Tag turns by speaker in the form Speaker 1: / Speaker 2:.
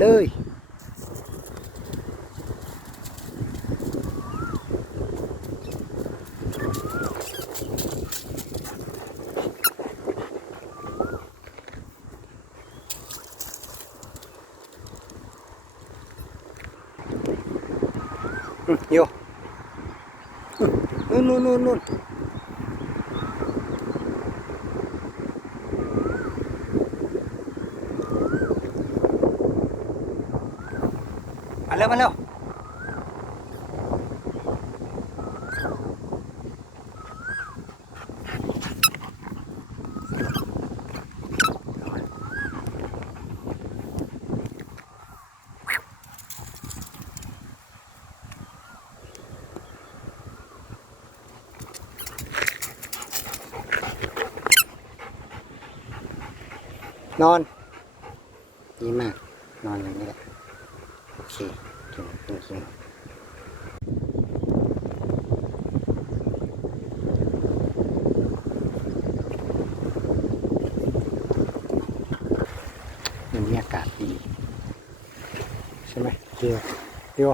Speaker 1: เลยอืมอยู่อืมนู่นนู่นนู่นมา เร็วมาเร็วนอนดีมาก นอนอย่างนี้แหละ โอเคกินกินกินมันนี้อากาศดี ใช่ไหมเดียวเดียว